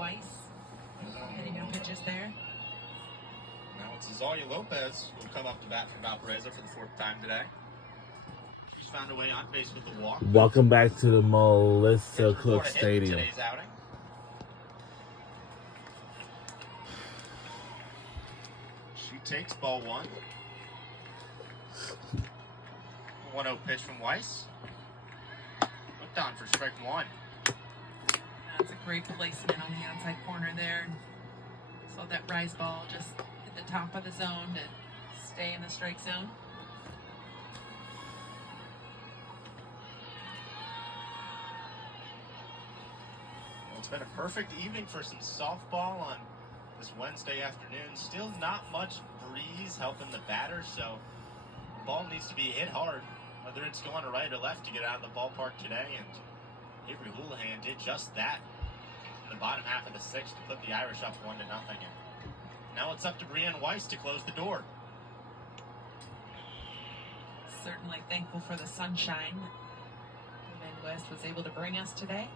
Weiss hitting on pitches there. Now it's Azalia Lopez who will come up to bat for Valparaiso for the 4th time today. She's found a way on base with the walk. Welcome back to the Melissa Cook Stadium. Today's outing. 6, ball 1. 1-0 pitch from Weiss. Looked on for strike 1. That's a great placement on the outside corner there. Saw that rise ball just hit the top of the zone to stay in the strike zone. Well, it's been a perfect evening for some softball on this Wednesday afternoon. Still not much breeze helping the batter, so the ball needs to be hit hard, whether it's going to right or left to get out of the ballpark today. And Avery Houlihan did just that in the bottom half of the 6th to put the Irish up 1-0. And now it's up to Brienne Weiss to close the door. Certainly thankful for the sunshine the Midwest was able to bring us today.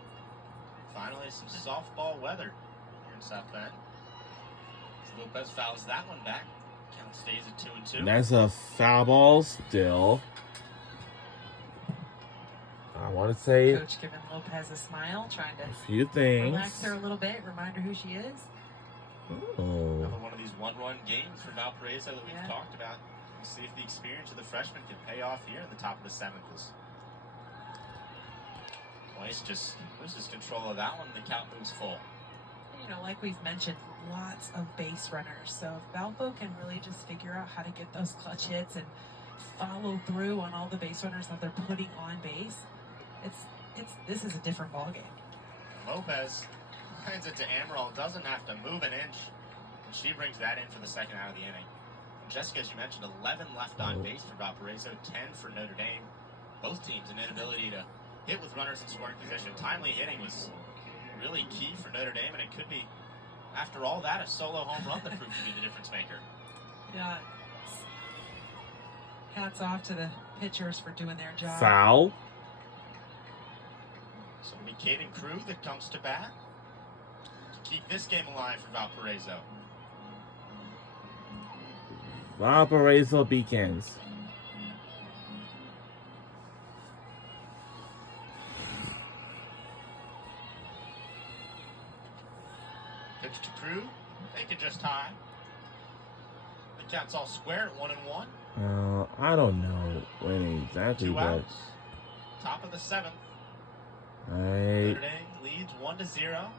Finally, some softball weather here in South Bend. Lopez fouls that one back. Count stays at 2-2. That's a foul ball still. I want to say Coach giving Lopez a smile, trying to a few things. Relax her a little bit, remind her who she is. Oh. Another one of these one-run games for Valparaiso that we've talked about. We'll see if the experience of the freshman can pay off here in the top of the 7th. Weiss just loses control of that one. The count moves full. You know, like we've mentioned, lots of base runners. So if Valpo can really just figure out how to get those clutch hits and follow through on all the base runners that they're putting on base, this is a different ball game. Lopez hands it to Amaral, doesn't have to move an inch, and she brings that in for the 2nd out of the inning. And Jessica, as you mentioned, 11 left on base for Valparaiso, 10 for Notre Dame. Both teams an inability to hit with runners in scoring position. Timely hitting was really key for Notre Dame, and it could be, after all that, a solo home run that proved to be the difference maker. Yeah. Hats off to the pitchers for doing their job. Foul. So it'll be Caden Crew that comes to bat to keep this game alive for Valparaiso. Valparaiso Beacons. Pitch to Crew. They can just tie. The count's all square at 1-1. I don't know when exactly, 2 but outs. Top of the 7th. Notre Dame leads 1-0.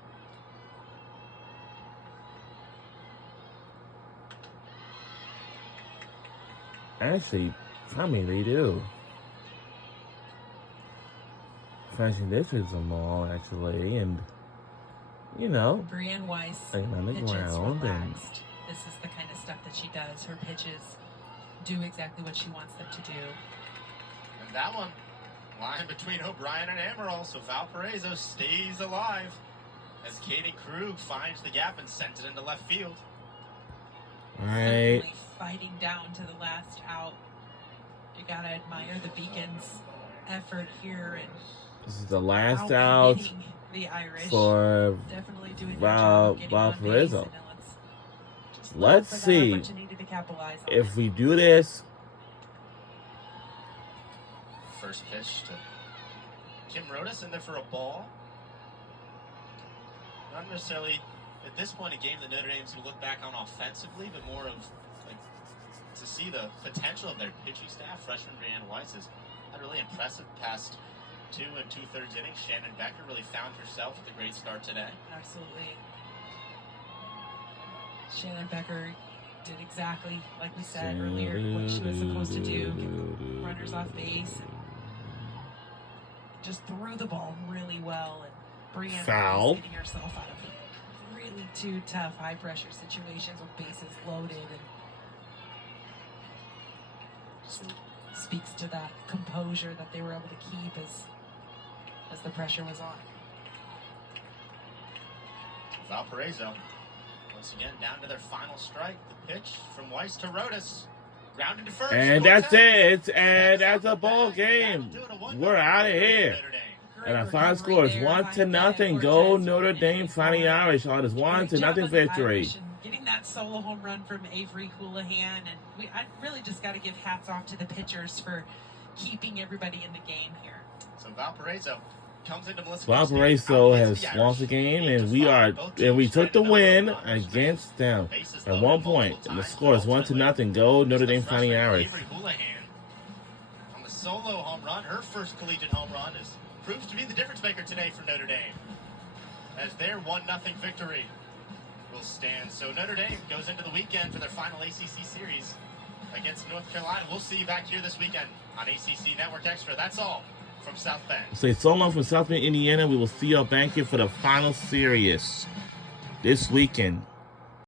Actually, I mean, they do. Finishing this is a mall, actually, and, you know. Brienne Weiss on the pitches ground relaxed. This is the kind of stuff that she does. Her pitches do exactly what she wants them to do. And that one, line between O'Brien and Amaral, so Valparaiso stays alive as Katie Krug finds the gap and sends it into left field. All right. Certainly fighting down to the last out. You gotta admire the Beacons' effort here and This is the last out the Irish. for Definitely doing their job getting on base, Valparaiso. and Let's see opportunity to capitalize on if we do this. First pitch to Kim Rodas in there for a ball. Not necessarily at this point a game that Notre Dame's going to look back on offensively, but more of like to see the potential of their pitching staff. Freshman Brienne Weiss has had really impressive past 2 2/3 innings. Shannon Becker really found herself with a great start today. Absolutely. Shannon Becker did exactly like we said earlier what she was supposed to do, get runners off base, and just threw the ball really well, and Brienne was getting herself out of really 2 tough high pressure situations with bases loaded, and just speaks to that composure that they were able to keep as the pressure was on. Valparaiso once again down to their final strike. The pitch from Weiss to Rodas. Grounded to first. And that's it. And that's a ball game. We're out of here. And our final score is 1-0. Go Notre Dame, Fighting Irish on this 1-0 victory. Getting that solo home run from Avery Houlihan, and I really just got to give hats off to the pitchers for keeping everybody in the game here. So Valparaiso comes into Melissa. Valparaiso has lost the game, and we took the win against them at 1 point. And the score is 1-0. Go Notre Dame, Fighting Irish. Avery Houlihan on the solo home run, her first collegiate home run, proves to be the difference maker today for Notre Dame, as their 1-0 victory will stand. So Notre Dame goes into the weekend for their final ACC series against North Carolina. We'll see you back here this weekend on ACC Network Extra. That's all from South Bend. Say so long from South Bend, Indiana. We will see y'all back here for the final series this weekend.